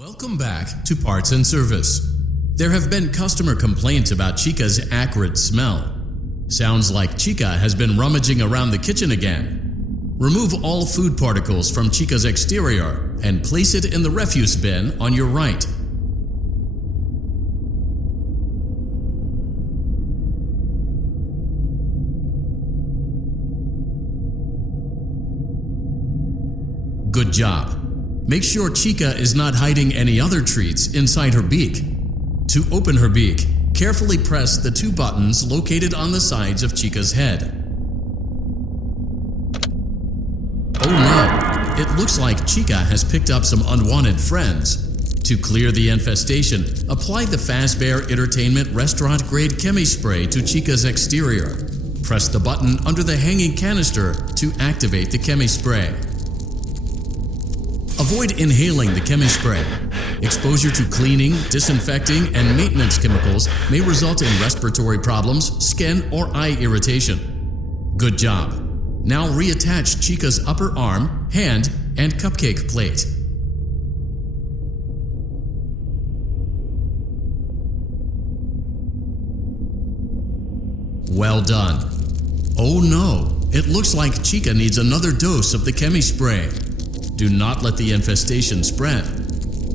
Welcome back to Parts and Service. There have been customer complaints about Chica's acrid smell. Sounds like Chica has been rummaging around the kitchen again. Remove all food particles from Chica's exterior and place it in the refuse bin on your right. Good job. Make sure Chica is not hiding any other treats inside her beak. To open her beak, carefully press the two buttons located on the sides of Chica's head. Oh no, it looks like Chica has picked up some unwanted friends. To clear the infestation, apply the Fazbear Entertainment Restaurant Grade Chemi Spray to Chica's exterior. Press the button under the hanging canister to activate the Chemi Spray. Avoid inhaling the Chemi Spray. Exposure to cleaning, disinfecting, and maintenance chemicals may result in respiratory problems, skin, or eye irritation. Good job. Now reattach Chica's upper arm, hand, and cupcake plate. Well done. Oh no, it looks like Chica needs another dose of the Chemi Spray. Do not let the infestation spread.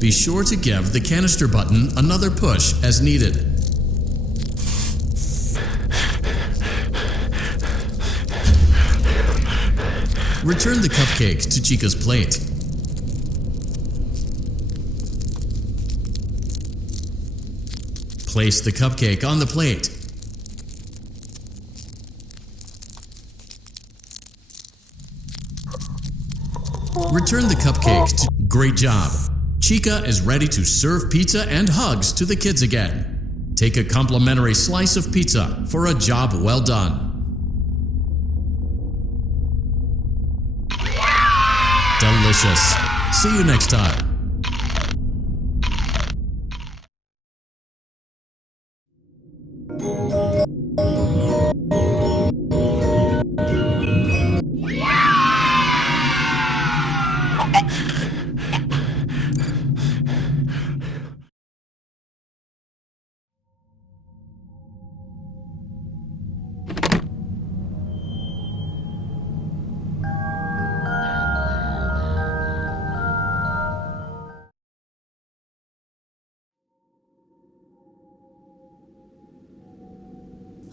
Be sure to give the canister button another push as needed. Return the cupcake to Chica's plate. Place the cupcake on the plate. Return the cupcake to... Great job! Chica is ready to serve pizza and hugs to the kids again. Take a complimentary slice of pizza for a job well done. Delicious! See you next time.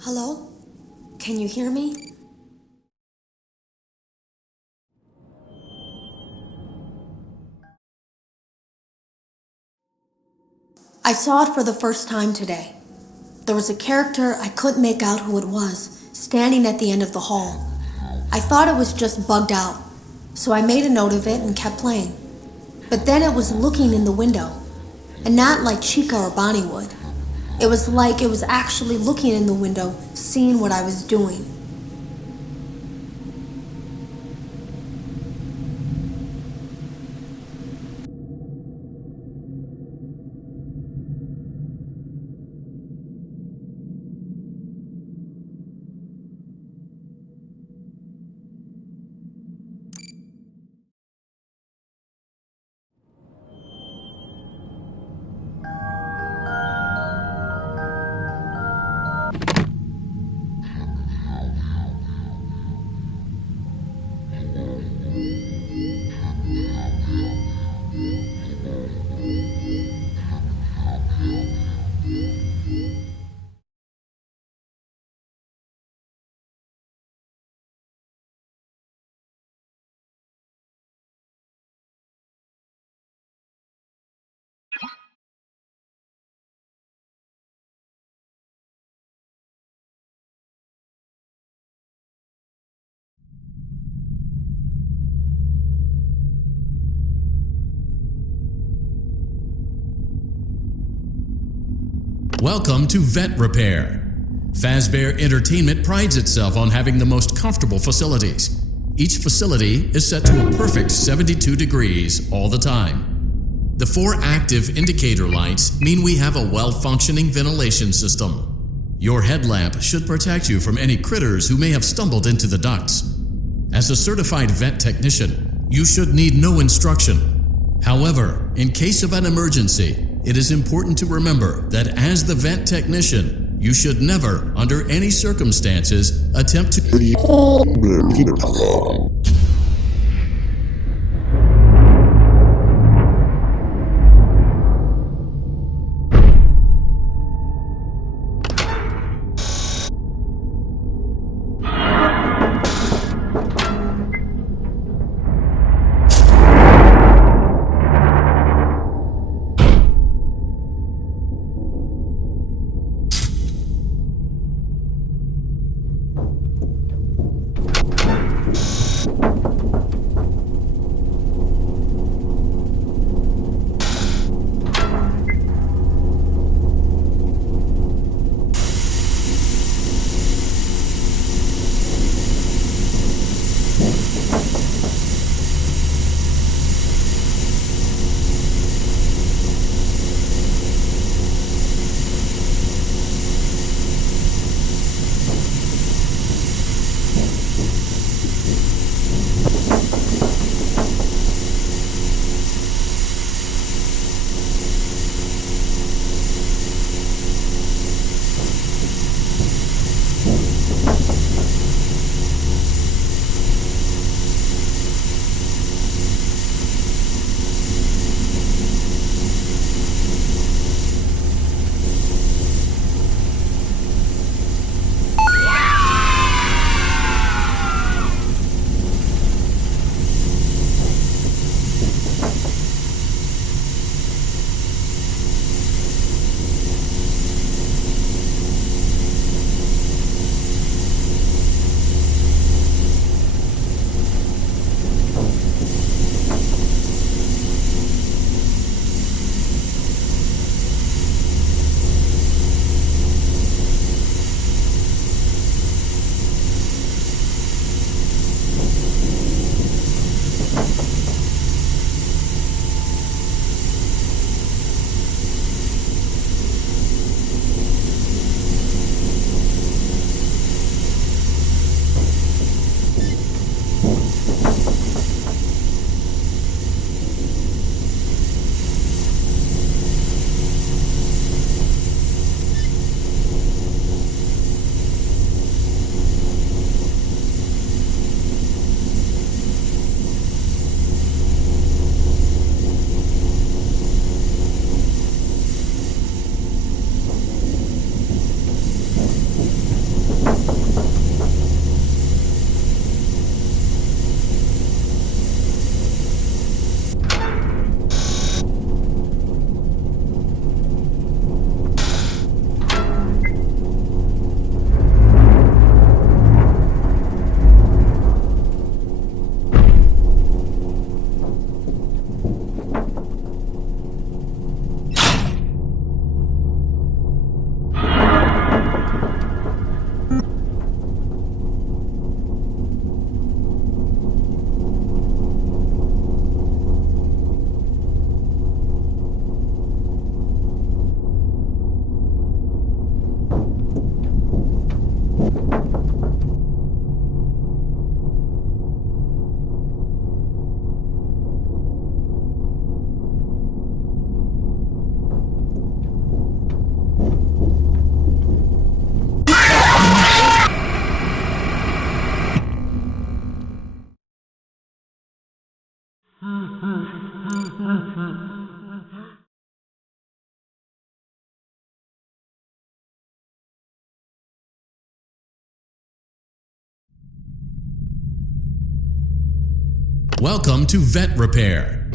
Hello? Can you hear me? I saw it for the first time today. There was a character I couldn't make out who it was, standing at the end of the hall. I thought it was just bugged out, so I made a note of it and kept playing. But then it was looking in the window, and not like Chica or Bonnie would. It was like it was actually looking in the window, seeing what I was doing. Welcome to Vet Repair. Fazbear Entertainment prides itself on having the most comfortable facilities. Each facility is set to a perfect 72 degrees all the time. The 4 active indicator lights mean we have a well-functioning ventilation system. Your headlamp should protect you from any critters who may have stumbled into the ducts. As a certified vet technician, you should need no instruction. However, in case of an emergency, it is important to remember that as the vent technician, you should never, under any circumstances, attempt to Welcome to Vet Repair.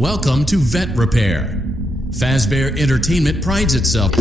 Welcome to Vet Repair. Fazbear Entertainment prides itself.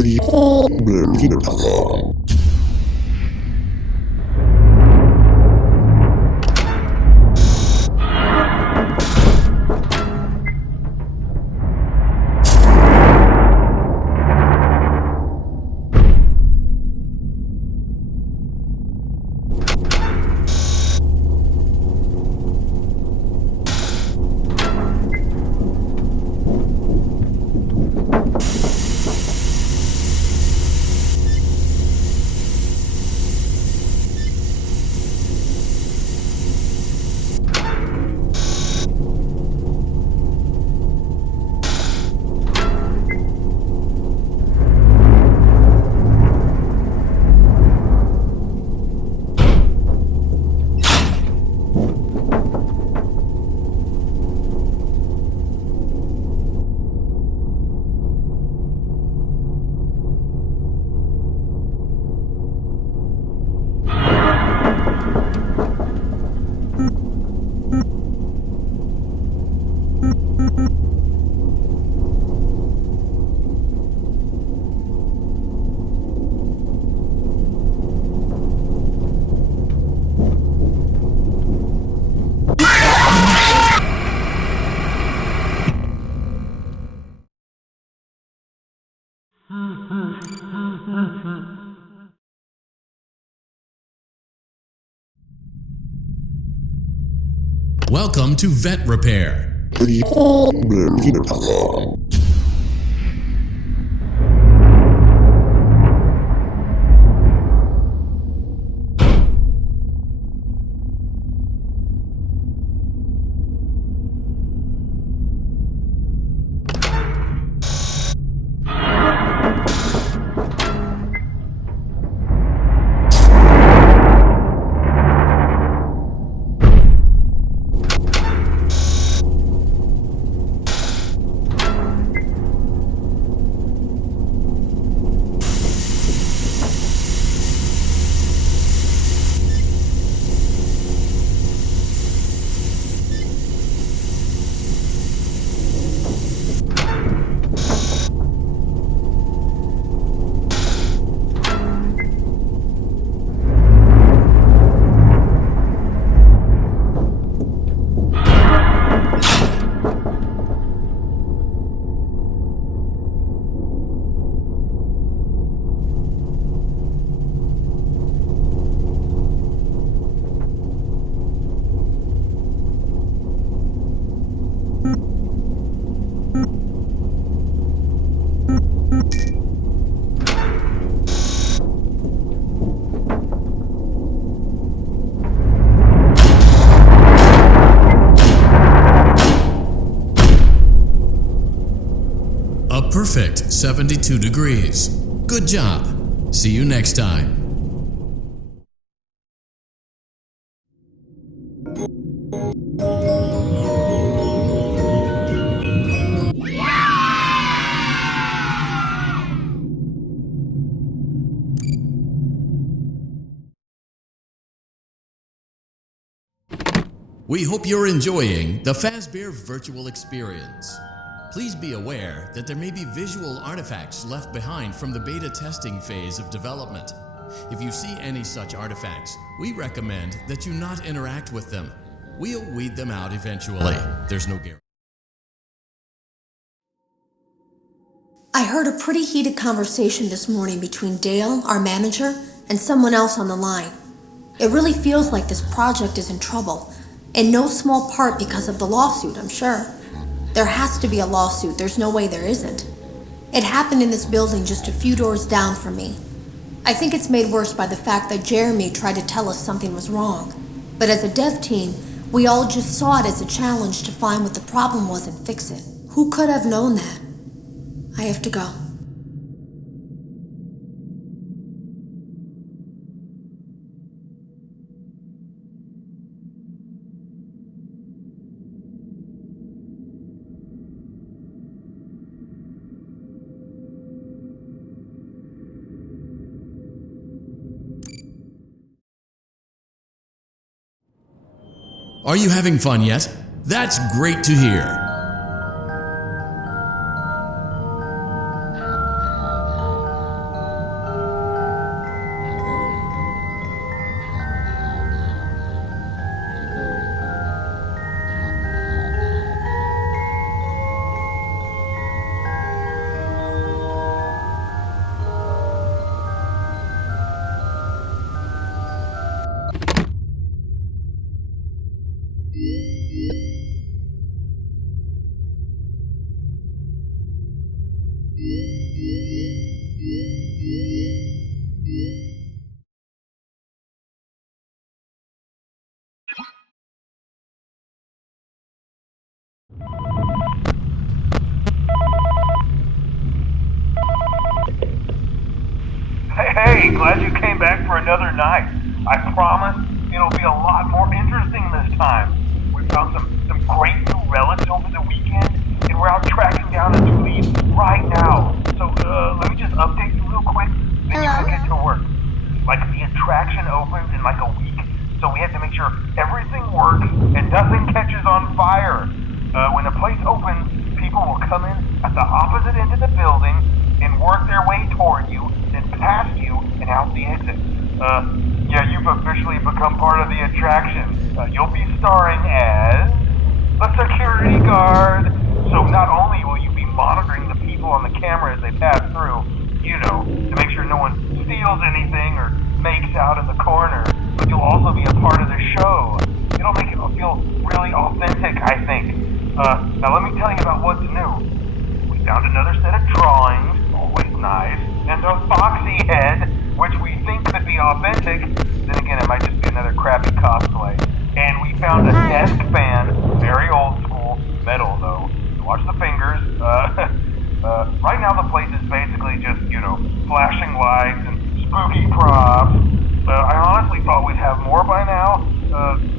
Welcome to Vet Repair. A perfect 72 degrees. Good job. See you next time. We hope you're enjoying the Fazbear virtual experience. Please be aware that there may be visual artifacts left behind from the beta testing phase of development. If you see any such artifacts, we recommend that you not interact with them. We'll weed them out eventually. There's no guarantee. I heard a pretty heated conversation this morning between Dale, our manager, and someone else on the line. It really feels like this project is in trouble, in no small part because of the lawsuit, I'm sure. There has to be a lawsuit, there's no way there isn't. It happened in this building just a few doors down from me. I think it's made worse by the fact that Jeremy tried to tell us something was wrong. But as a dev team, we all just saw it as a challenge to find what the problem was and fix it. Who could have known that? I have to go. Are you having fun yet? That's great to hear. Hey, glad you came back for another night. I promise it'll be a lot more interesting this time. We found some great new relics over the weekend, and we're out tracking down a new lead right now. So let me just update you real quick, then you can get to work. Like, the attraction opens in like a week, so we have to make sure everything works and nothing catches on fire. When the place opens, people will come in at the opposite end of the building and work their way toward you, then past you and out the exit. Yeah, you've officially become part of the attraction. You'll be starring as a security guard. So not only will you be monitoring the people on the camera as they pass through, you know, to make sure no one steals anything or makes out in the corner, but you'll also be a part of the show. It'll make it feel really authentic, I think. Now let me tell you about what's new. We found another set of drawings, always nice, and a foxy head, which we think could be authentic. Then again, it might just be another crappy cosplay. And we found a desk fan, very old school, metal though. So watch the fingers. Right now the place is basically just, you know, flashing lights and spooky props. I honestly thought we'd have more by now.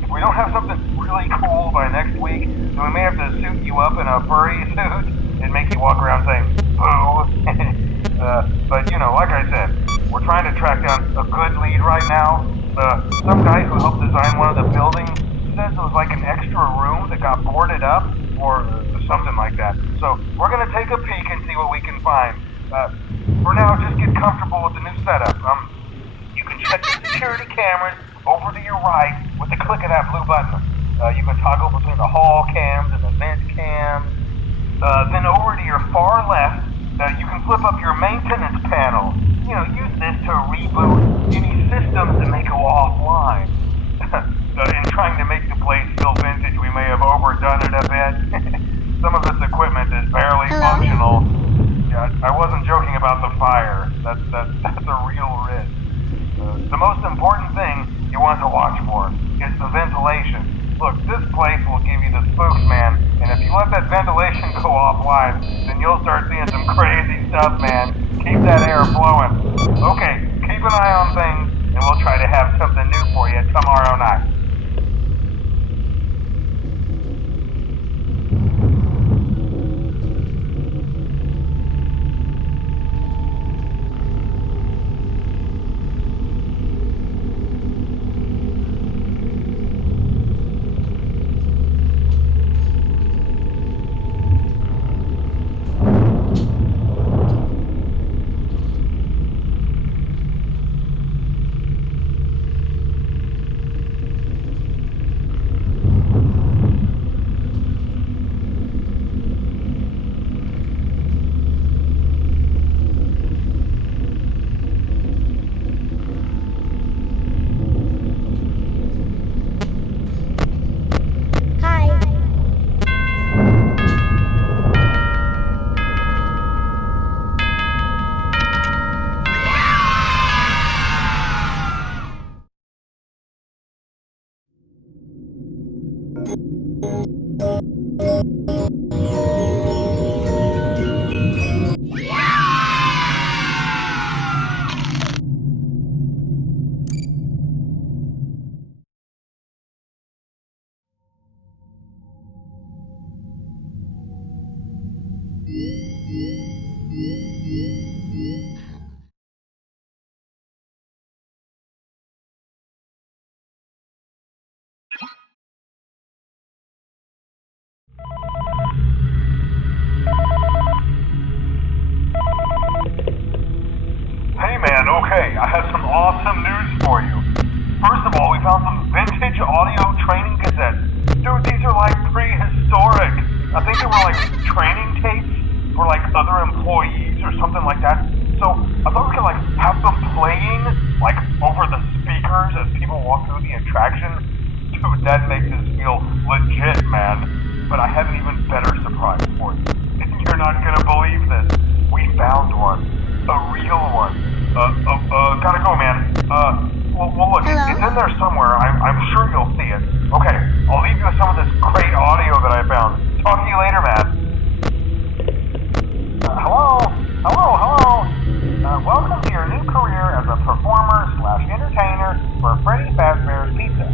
If we don't have something really cool by next week, then we may have to suit you up in a furry suit and make you walk around saying, boo. But, you know, like I said, we're trying to track down a good lead right now. Some guy who helped design one of the buildings says it was like an extra room that got boarded up, or something like that. So, we're gonna take a peek and see what we can find. For now, just get comfortable with the new setup. You can check the security cameras over to your right with the click of that blue button. You can toggle between the hall cams and the vent cams. Then over to your far left, you can flip up your maintenance panel. You know, use this to reboot any systems that may go offline. In trying to make the place feel vintage, we may have overdone it a bit. Some of this equipment is barely functional. Yeah, I wasn't joking about the fire. That's a real risk. The most important thing you want to watch for is the ventilation. Look, this place will give you the spooks, man, and if you let that ventilation go offline, then you'll start seeing some crazy stuff, man. Keep that air flowing. Okay, keep an eye on things, and we'll try to have something new for you tomorrow night. Okay, I have some awesome news for you. First of all, we found some vintage audio training cassettes. Dude, these are like prehistoric. I think they were like training tapes for like other employees or something like that. So I thought we could like have them playing like over the speakers as people walk through the attraction. Dude, that makes us feel legit, man. But I have an even better surprise for you. You're not gonna believe this. We found one. A real one. Gotta go, man. Well, look, it's in there somewhere. I'm sure you'll see it. Okay, I'll leave you with some of this great audio that I found. Talk to you later, man. Hello? Welcome to your new career as a performer/entertainer for Freddy Fazbear's Pizza.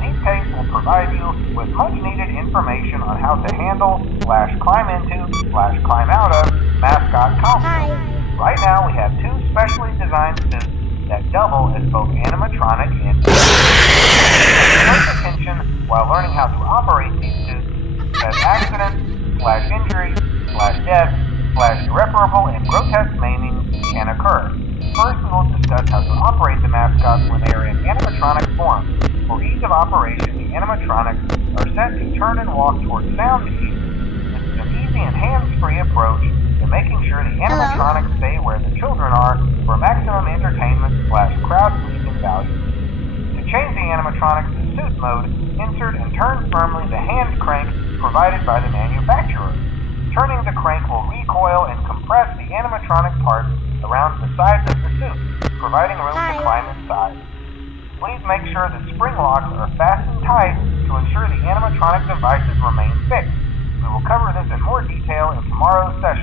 These tapes will provide you with much-needed information on how to handle/climb into/climb out of mascot costumes. Right now, we have 2 specially designed suits that double as both animatronic and close attention while learning how to operate these suits as accidents/injury/death/irreparable and grotesque maiming can occur. First, we will discuss how to operate the mascots when they are in animatronic form. For ease of operation, the animatronics are set to turn and walk towards sound cues. This is an easy and hands-free approach to making sure the animatronics stay where the children are for maximum entertainment/crowd-pleasing value. To change the animatronics to suit mode, insert and turn firmly the hand crank provided by the manufacturer. Turning the crank will recoil and compress the animatronic parts around the sides of the suit, providing room to climb inside. Please make sure the spring locks are fastened tight to ensure the animatronic devices remain fixed. We will cover this in more detail in tomorrow's session.